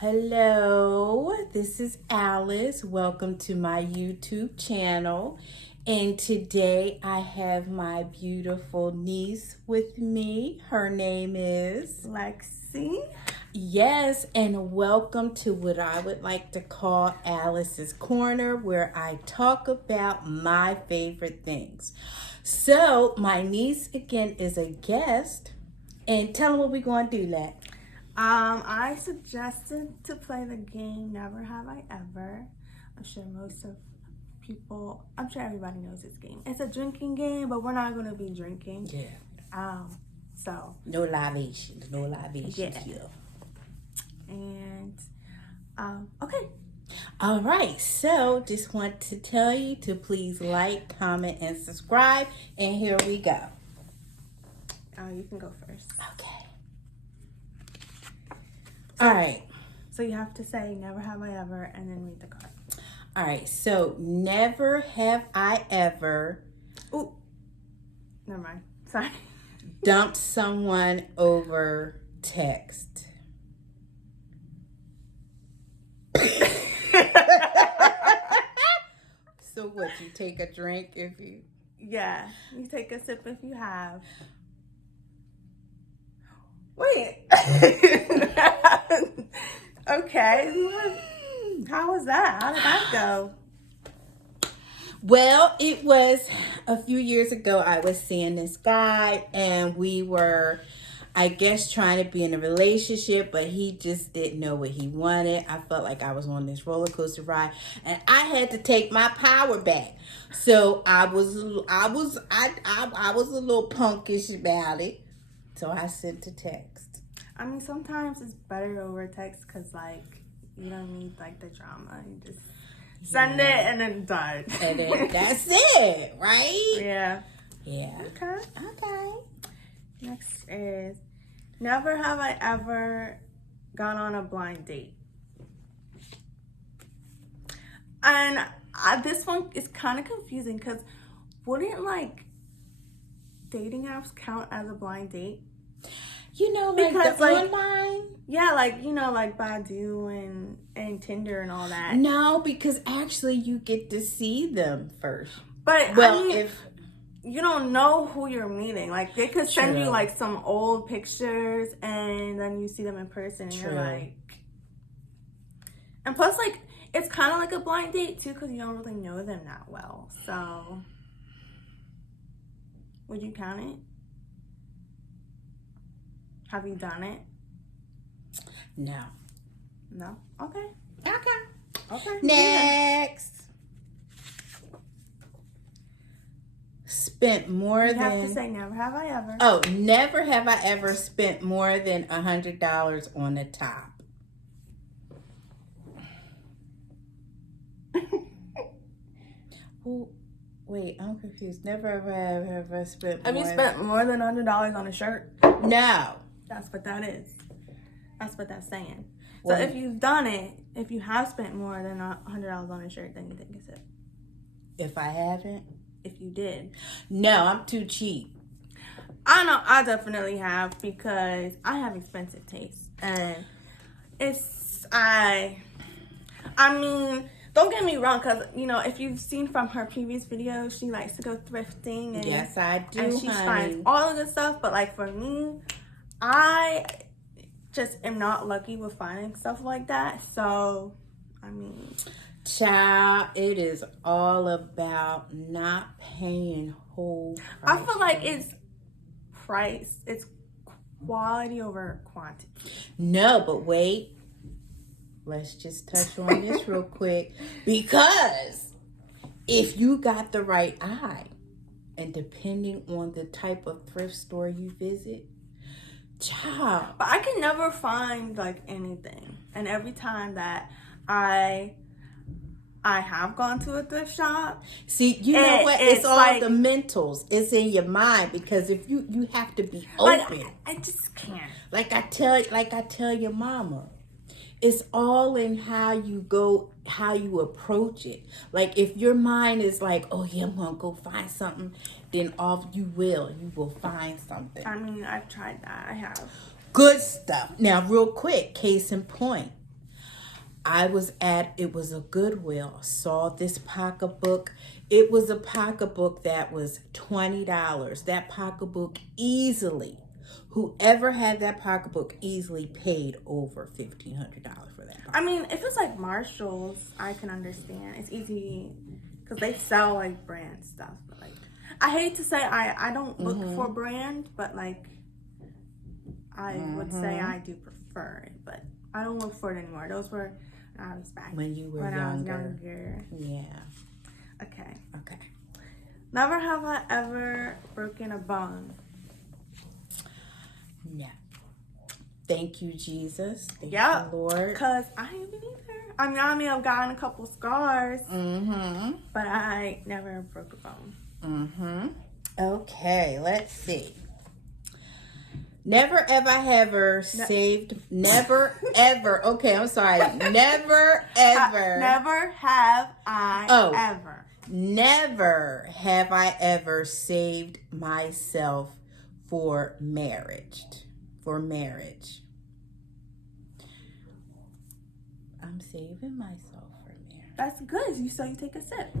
Hello, this is Alice. Welcome to my YouTube channel. And today I have my beautiful niece with me. Her name is Lexi. Yes, and welcome to what I would like to call Alice's Corner, where I talk about my favorite things. So, my niece again is a guest. And tell them what we're going to do, Lex. I suggested to play the game Never Have I Ever. I'm sure everybody knows this game. It's a drinking game, but we're not going to be drinking. Yeah. So. No libations Yeah. here. And, okay. All right, so just want to tell you to please like, comment, and subscribe. And here we go. You can go first. Okay. All right. So you have to say never have I ever and then read the card. All right. So never have I ever. Ooh. Never mind. Sorry. Dumped someone over text. So what? You take a drink if you. Yeah. You take a sip if you have. Wait. Okay. How was that? How did that go? Well, it was a few years ago. I was seeing this guy and we were, I guess, trying to be in a relationship, but he just didn't know what he wanted. I felt like I was on this roller coaster ride and I had to take my power back. So I was a little punkish about it. So I sent a text. I mean, sometimes it's better over text because, like, you don't need, like, the drama. You just send it and then done. And then that's it, right? Yeah. Yeah. Okay. Next is, never have I ever gone on a blind date. And this one is kind of confusing because wouldn't, like, dating apps count as a blind date? You know, like because, the online? Yeah, like, you know, like Badu and Tinder and all that. No, because actually you get to see them first. But, well, I mean, if you don't know who you're meeting, like, they could send you, like, some old pictures and then you see them in person and you're like... And plus, like, it's kind of like a blind date, too, because you don't really know them that well. So, would you count it? Have you done it? No. No? Okay. Next. Spent more than... You have to say never have I ever. Oh, never have I ever spent more than $100 on a top. Well, wait, I'm confused. Never have I ever spent more... Have you spent more than $100 on a shirt? No. That's what that is. That's what that's saying. So if you've done it, if you have spent more than $100 on a shirt, then you think it's it. If I haven't? If you did. No, I'm too cheap. I know, I definitely have because I have expensive taste. And I mean, don't get me wrong, because, you know, if you've seen from her previous videos, she likes to go thrifting. And, yes, I do, and she finds all of the stuff. But, like, for me, I just am not lucky with finding stuff like that. So, I mean... Child, it is all about not paying whole price. I feel like it's price. It's quality over quantity. No, but wait. Let's just touch on this real quick. Because if you got the right eye, and depending on the type of thrift store you visit, child. But I can never find, like, anything. And every time that I have gone to a thrift shop. See, you know what? It's all like, the mentals. It's in your mind because if you have to be open. Like, I just can't. Like I tell your mama, it's all in how you go, how you approach it. Like if your mind is like, oh yeah, I'm gonna go find something, then you will find something. I mean, I've tried that. I have. Good stuff. Now, real quick, case in point. it was a Goodwill, saw this pocketbook. It was a pocketbook that was $20. That pocketbook easily, whoever had that pocketbook easily paid over $1,500 for that pocketbook. I mean, if it's like Marshalls, I can understand. It's easy because they sell like brand stuff. But like, I hate to say I don't look for brand, but like I would say I do prefer it, but I don't look for it anymore. Those were I was back when you were younger. I was younger. Yeah. Okay. Okay. Never have I ever broken a bone. No. Thank you, Jesus. Thank you, Lord. Because I ain't been either. I mean, I've gotten a couple scars, but I never broke a bone. Okay, let's see. Never ever saved. Never ever. Okay, I'm sorry. Never ever. Never have I ever. Never have I ever saved myself for marriage. I'm saving myself for marriage. That's good. You take a sip.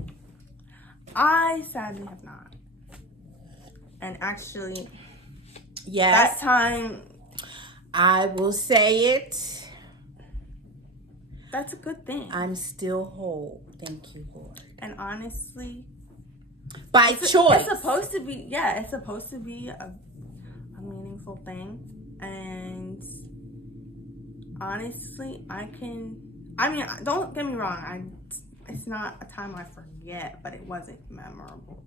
I sadly have not. And actually, yes, that time, I will say it. That's a good thing. I'm still whole. Thank you, Lord. And honestly, by choice. It's supposed to be, it's supposed to be a meaningful thing. And honestly, don't get me wrong. It's not a time I forget, but it wasn't memorable.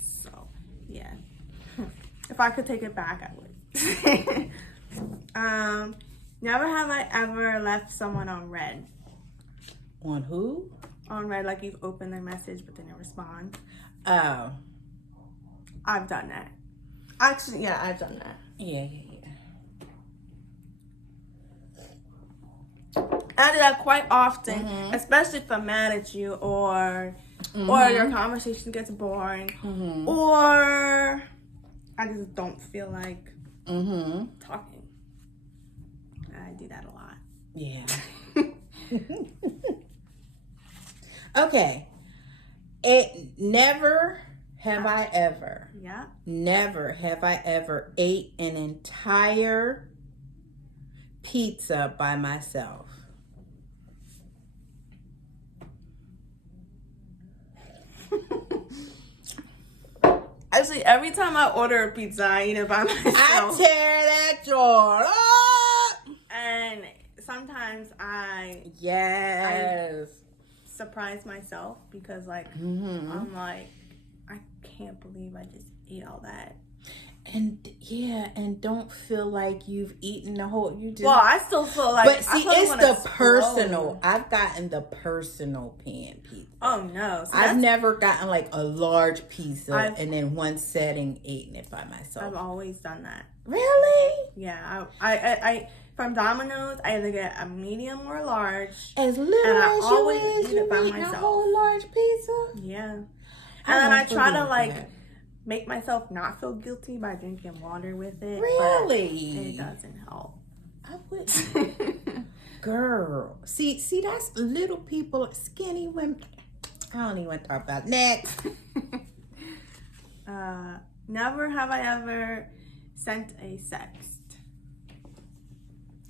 So, yeah. If I could take it back, I would. Never have I ever left someone on read. On who? On read, like you've opened their message, but they never respond. Oh. I've done that. Actually, yeah, I've done that. Yeah. I do that quite often, especially if I'm mad at you or your conversation gets boring or I just don't feel like talking. I do that a lot. Yeah. Okay. Never have I ever ate an entire pizza by myself. Actually, every time I order a pizza, I eat it by myself. I tear that joint up. And sometimes I surprise myself because I'm like, I can't believe I just ate all that. And don't feel like you've eaten the whole. Well, I still feel like. But see, it's the personal. I've gotten the personal pan pizza. Oh no! I've never gotten like a large pizza and then one setting eating it by myself. I've always done that. Really? Yeah. I from Domino's, I either get a medium or a large. As little and I as always you eat it by myself. A whole large pizza. Yeah. And then I try to make myself not feel guilty by drinking water with it. Really? But it doesn't help. I would. Girl. See, that's little people, skinny women. I don't even want to talk about next. Never have I ever sent a sext.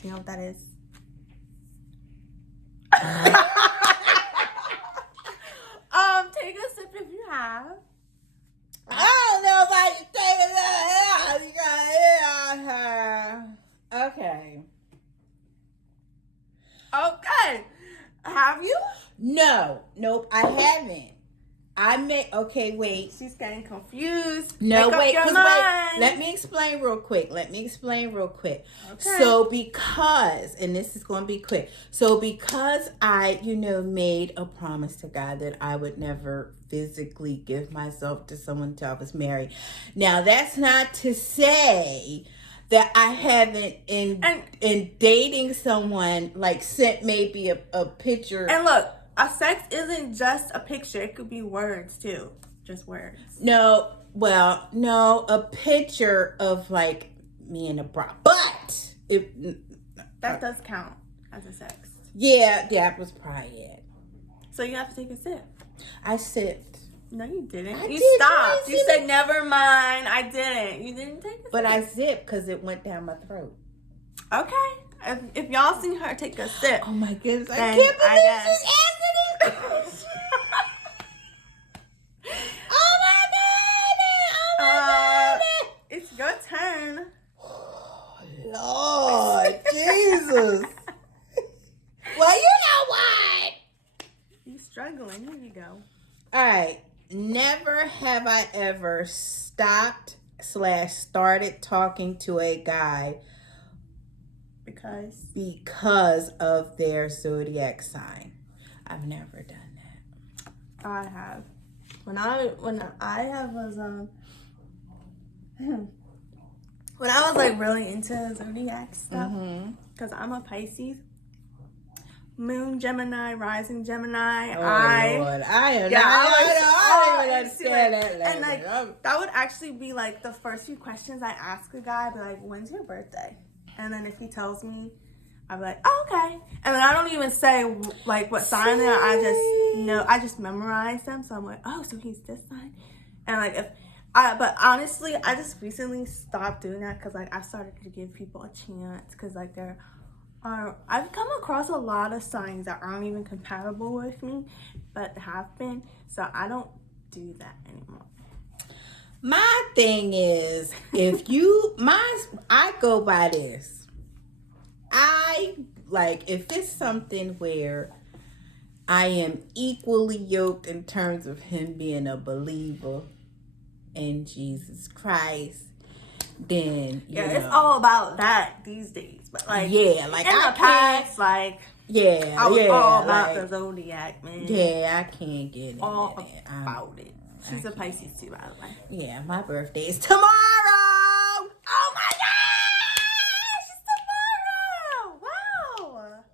You know what that is? Take a sip if you have. I don't know if I can take it. Okay. Okay. Have you? No. Nope, I haven't. Okay, wait. She's getting confused. No, wait. Wait. Let me explain real quick. Okay. So and this is going to be quick. So because I, made a promise to God that I would never physically give myself to someone until I was married. Now, that's not to say that I haven't in dating someone sent maybe a picture. And look, a sext isn't just a picture. It could be words too. Just words. No, a picture of me in a bra. But that does count as a sext. Yeah, that was probably it. So you have to take a sip. I sipped. No, you didn't. I You did. stopped. You said, never mind. I didn't. You didn't take a sip. But I zipped because it went down my throat. Okay. If y'all seen her take a sip. Oh my goodness. I then can't believe guess. she's asking these questions. Oh my goodness. It's your turn. Lord Jesus. Well, you know what? You struggling. Here you go. All right. Never have I ever stopped/started talking to a guy because of their zodiac sign. I've never done that. I have. When I was when I was like really into zodiac stuff, because I'm a Pisces, Moon Gemini, Rising Gemini. Oh Lord, I don't even understand that language. And like that would actually be like the first few questions I ask a guy. I'd be like, "When's your birthday?" And then if he tells me, I'd be like, "Oh, okay." And then I don't even say like what sign they are. I just memorize them. So I'm like, "Oh, so he's this sign." And like but honestly, I just recently stopped doing that because like I started to give people a chance because like I've come across a lot of signs that aren't even compatible with me, but have been. So I don't do that anymore. My thing is, I go by this. If it's something where I am equally yoked in terms of him being a believer in Jesus Christ, then it's all about that these days. But like in the past, like I was all about the zodiac, man. Yeah, I can't get all about it. She's a Pisces too, by the way. Yeah, my birthday is tomorrow. Oh my gosh, it's tomorrow! Wow.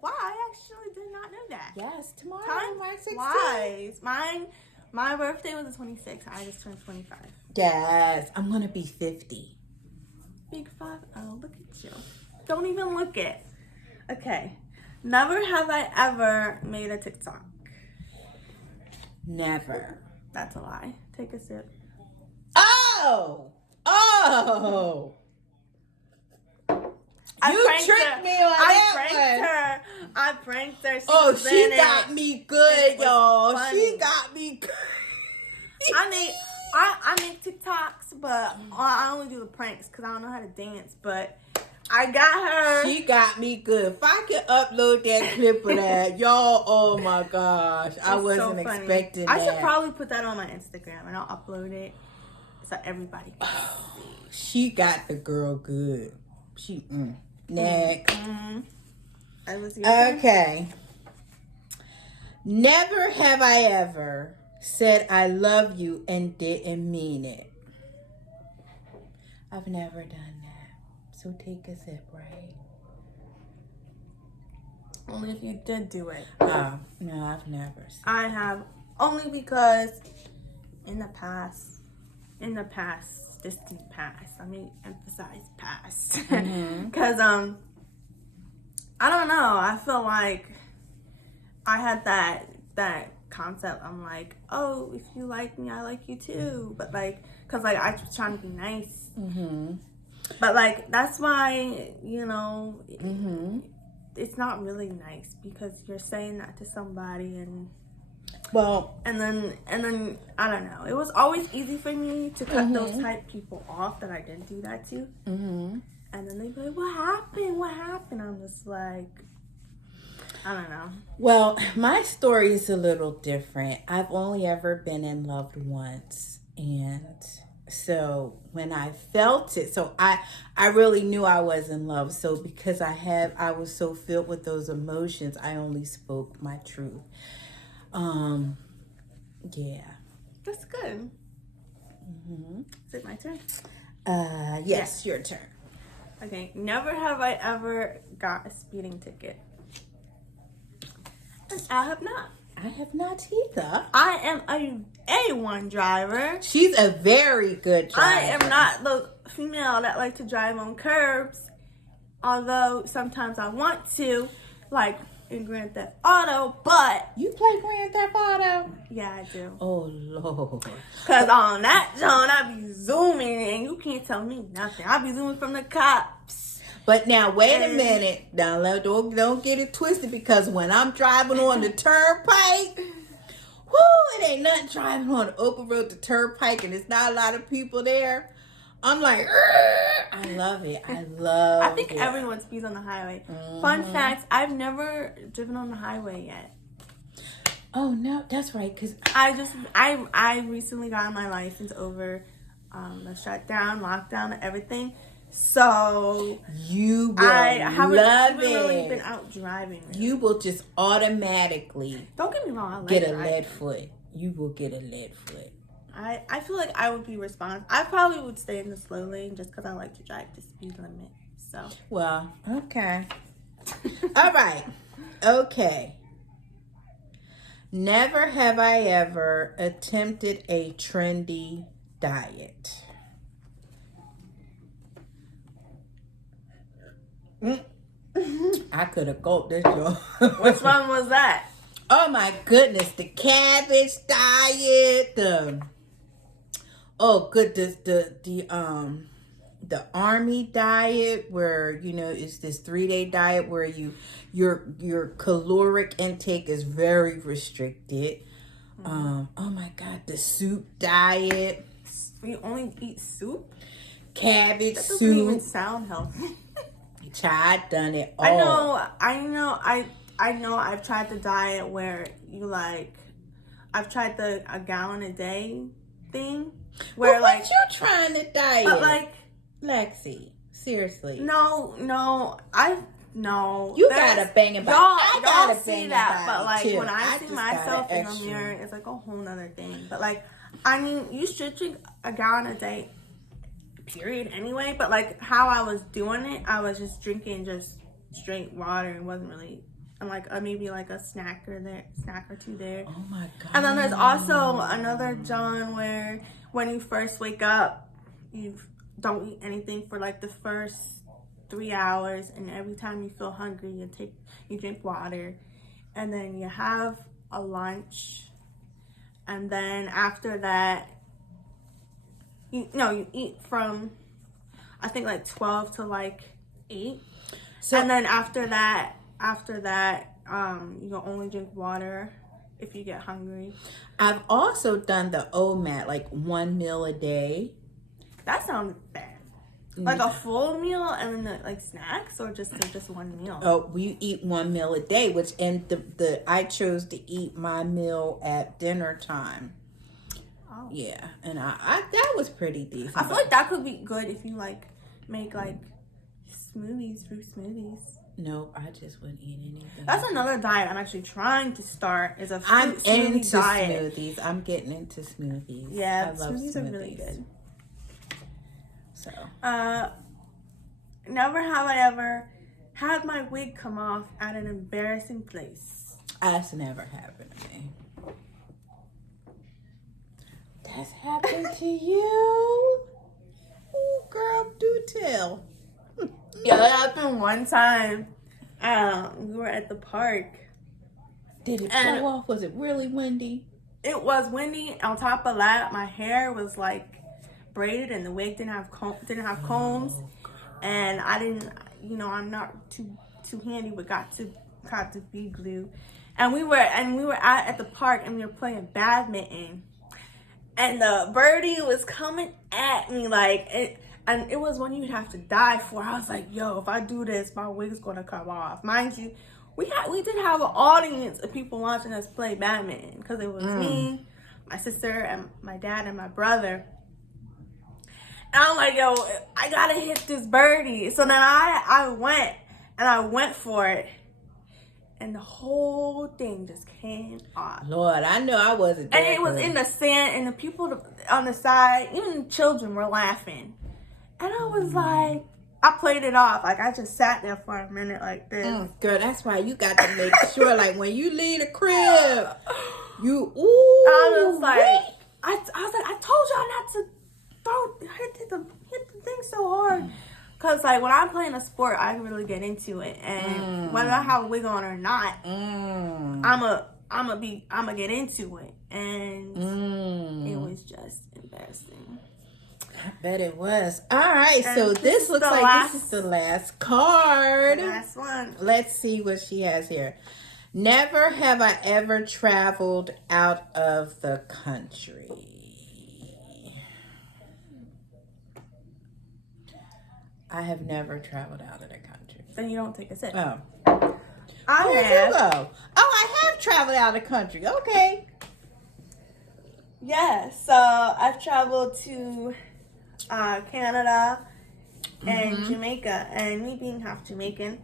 Wow, I actually did not know that. Yes, tomorrow. Time flies. My birthday was the 26th. I just turned 25. Yes, I'm gonna be 50. Big 5-0. Look at you. Don't even look it. Okay. Never have I ever made a TikTok. Never. That's a lie. Take a sip. Oh! You tricked me on that one. I pranked her. She got me good, y'all. She got me good. I make TikToks, but I only do the pranks because I don't know how to dance. But I got her. She got me good. If I could upload that clip of that, y'all, oh my gosh. I wasn't expecting that. I should probably put that on my Instagram and I'll upload it so everybody can see. She got the girl good. Next. Okay. Never have I ever said I love you and didn't mean it. I've never done that. So take a sip, right? Only if you did do it. Oh, no, I've never. I have, only because in the past, distant past, I mean, emphasize past. Because, I don't know, I feel like I had that concept. I'm like, oh, if you like me, I like you too. But like, because like I was trying to be nice. But like, that's why, it's not really nice because you're saying that to somebody and then I don't know. It was always easy for me to cut those type people off that I didn't do that to. And then they'd be like, what happened? I'm just like, I don't know. Well, my story is a little different. I've only ever been in love once. And so when I felt it, so I really knew I was in love. So because I was so filled with those emotions, I only spoke my truth. Yeah. That's good. Is it my turn? Yes, your turn. Okay. Never have I ever got a speeding ticket. I have not. I have not either. I am a A1 driver. She's a very good driver. I am not the female that like to drive on curbs, although sometimes I want to. like in Grand Theft Auto, but You play Grand Theft Auto? yeah, I do. Oh Lord. Cause on that John, I be zooming and you can't tell me nothing. I be zooming from the cops. But now wait a minute. Now don't get it twisted, because when I'm driving on the turnpike, it ain't nothing driving on the open road, the turnpike, and there's not a lot of people there. I'm like, I love it. I think everyone speeds on the highway. Mm-hmm. Fun facts: I've never driven on the highway yet. Oh no, that's right. Cause I recently got my license over the shutdown, lockdown, and everything. So you will I haven't love even it. really been out driving. Really. You will just automatically don't get me wrong. I like get a driving. lead foot. You will get a lead foot. I feel like I would be responsible. I probably would stay in the slow lane just because I like to drive the speed limit. So well, okay, all right, okay. Never have I ever attempted a trendy diet. I could have gulped this joint. Which one was that? Oh my goodness, the cabbage diet, the army diet, where it's this 3-day diet where your caloric intake is very restricted. Oh my God, the soup diet. You only eat soup? Cabbage that soup. Doesn't even sound healthy. I've done it all. I know I've tried the diet where I've tried a gallon a day thing. Where but what you trying to diet? But Lexi, seriously. No. You got a banging body. I got a see banging that, body but when I see myself in the extra. mirror, it's like a whole nother thing. But you should drink a gallon a day, period. Anyway, but how I was doing it, I was just drinking just straight water and wasn't really. And maybe a snack or two there. Oh my God. And then there's also another John where when you first wake up, you don't eat anything for the first 3 hours, and every time you feel hungry, you drink water, and then you have a lunch, and then after that, you eat from I think 12 to 8, and then after that, you only drink water if you get hungry. I've also done the OMAD, 1 meal a day. That sounds bad. A full meal and then snacks, or just one meal? Oh, we eat 1 meal a day, I chose to eat my meal at dinner time. Oh. Yeah, and I that was pretty decent. I feel like that could be good if you make smoothies, fruit smoothies. Nope, I just wouldn't eat anything. That's another diet I'm actually trying to start. Is a I'm fruit smoothie into diet. smoothies. I'm getting into smoothies. Yeah, I love smoothies are really good. So, never have I ever had my wig come off at an embarrassing place. that's never happened to me. That's happened to you? Oh, girl, do tell. Yeah, that happened one time. We were at the park. Did it blow off? Was it really windy? It was windy. On top of that, my hair was braided, and the wig didn't have combs, and I didn't. I'm not too handy, but got to be glue, and we were at the park, and we were playing badminton, and the birdie was coming at me and it was one you'd have to die for. I was like, yo, if I do this, my wig's gonna come off. Mind you, we did have an audience of people watching us play badminton, because it was me, my sister, and my dad, and my brother. And I'm like, yo, I gotta hit this birdie. So then I went for it, and the whole thing just came off. Lord, I know I wasn't there. And it was in the sand, and the people on the side, even the children, were laughing. And I was like, I played it off. I just sat there for a minute like this. Girl, that's why you got to make sure, when you leave the crib, I was like, I told y'all not to hit the thing so hard. Cause like when I'm playing a sport, I really get into it, and whether I have a wig on or not, I'ma get into it, and it was just embarrassing. I bet it was. All right, so this looks like this is the last card. The last one. Let's see what she has here. Never have I ever traveled out of the country. I have never traveled out of the country. Then you don't take a sip. Oh. Where you go? Oh, I have traveled out of the country. Okay. Yeah, so I've traveled to Canada and Jamaica. And me being half Jamaican,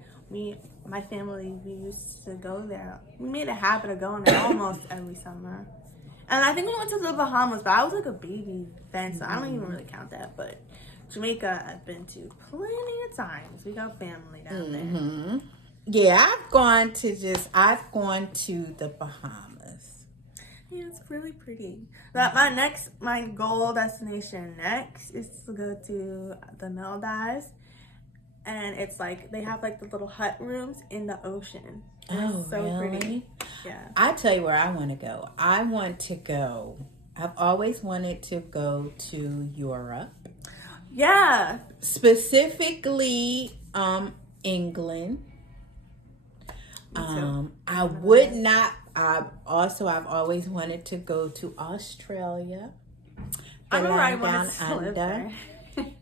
my family, we used to go there. We made a habit of going there almost every summer. And I think we went to the Bahamas, but I was like a baby then, so I don't even really count that. But Jamaica, I've been to plenty of times. We got family down there. Yeah, I've gone to the Bahamas. Yeah, it's really pretty. My goal destination next is to go to the Maldives. And it's like, they have like the little hut rooms in the ocean. And it's so really? pretty. Yeah. I tell you where I want to go. I've always wanted to go to Europe. Yeah. Specifically, England. I've always wanted to go to Australia. I remember I wanted to live there.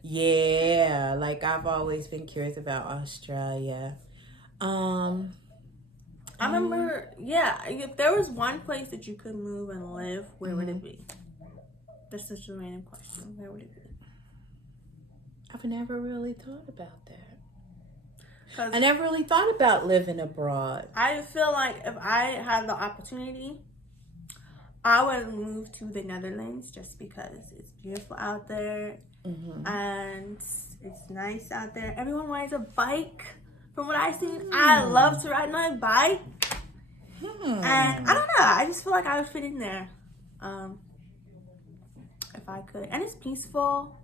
Yeah, like I've always been curious about Australia. I remember, if there was one place that you could move and live, where would it be? This is a random question. Where would it be? I've never really thought about that. I never really thought about living abroad. I feel like if I had the opportunity, I would move to the Netherlands just because it's beautiful out there and it's nice out there. Everyone rides a bike. From what I've seen, I love to ride my bike. And I don't know. I just feel like I would fit in there if I could. And it's peaceful.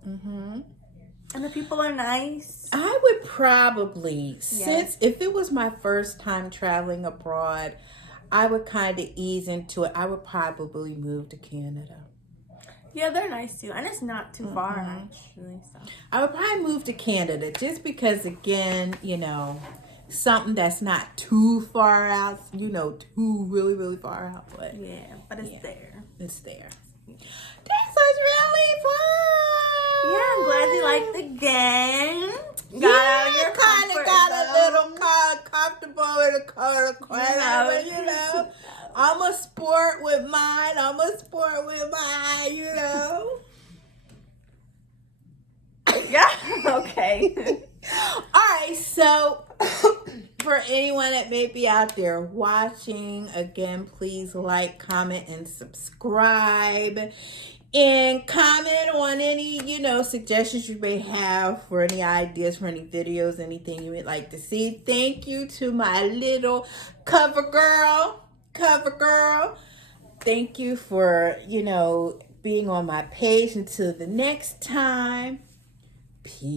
And the people are nice. I would probably, since if it was my first time traveling abroad, I would kind of ease into it. I would probably move to Canada. Yeah, they're nice too. And it's not too far, actually. So. I would probably move to Canada just because, again, something that's not too far out, too really, really far out. But but it's there. It's there. This was really fun. Yeah, I'm glad you liked the game. Kind of got a little comfortable in the corner. I'm a sport with mine. Yeah, okay. All right, so for anyone that may be out there watching, again, please like, comment, and subscribe. And comment on any, suggestions you may have for any ideas, for any videos, anything you would like to see. Thank you to my little cover girl. Thank you for, being on my page. Until the next time, peace.